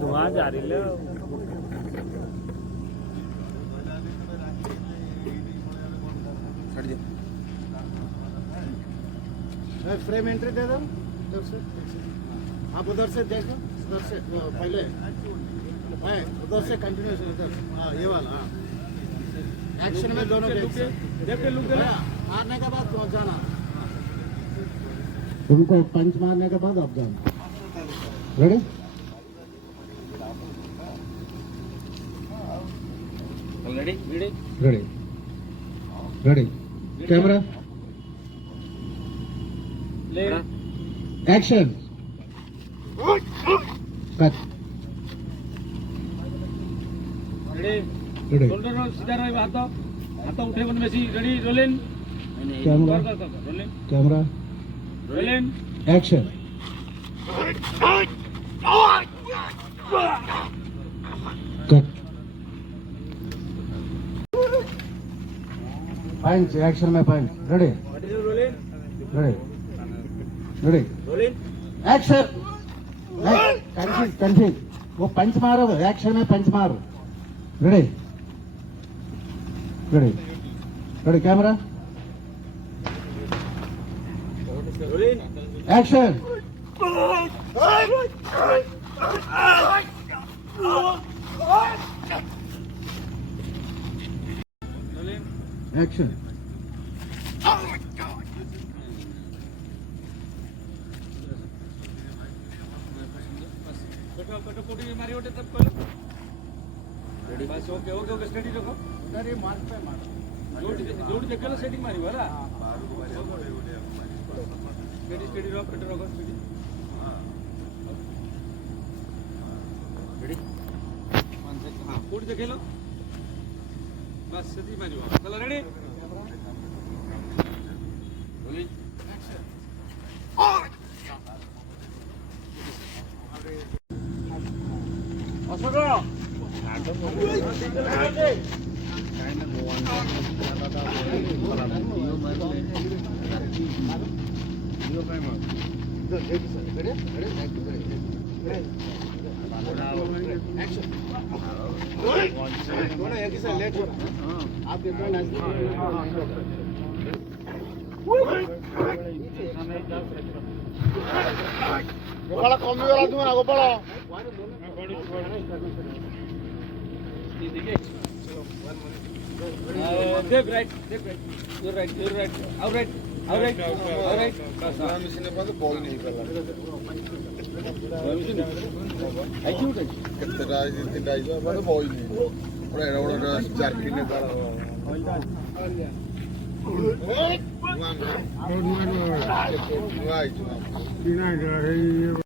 धुआं जा रही है फ्रेम एंट्री दे दो उधर से। आप उधर से देखो, उधर से पहले उधर से कंटिन्यूस उधर। हाँ ये वाला। हाँ एक्शन में दोनों देख के लुक देना। मारने के बाद पहुंच जाना, उनको पंच मारने के बाद आप जाना। Ready ready ready ready ready camera action cut ready ready shoulder सीधा रहे, हाथ हाथ उठे बन बेसी। Ready rolling camera rolling camera rolling action cut punch action में punch ready rolling ready ready rolling action continue वो पंच मारो, एक्शन में पंच मारो। Ready ready ready camera rolling action action कटो कोटी मारी ओटे तब कर रेडी बस ओके ओके ओके स्टडी रखो उधर ये मार्क पे मारो, जोड़ी देख लो सेटिंग मारी वाला स्टडी स्टडी रखो कटो रखो स्टडी रेडी वन सेकंड। हां कोटी देख लो बस सेटिंग मारी वाला चलो रेडी रोलिंग गोपाला कमिगला तुम ना गोपाला देख right you're right out right machine पर बॉल नहीं कर रहा आई क्यों रे कितना राइज तीन राइज पर बॉल नहीं बड़ा बड़ा जारकी ने कर वन वन वन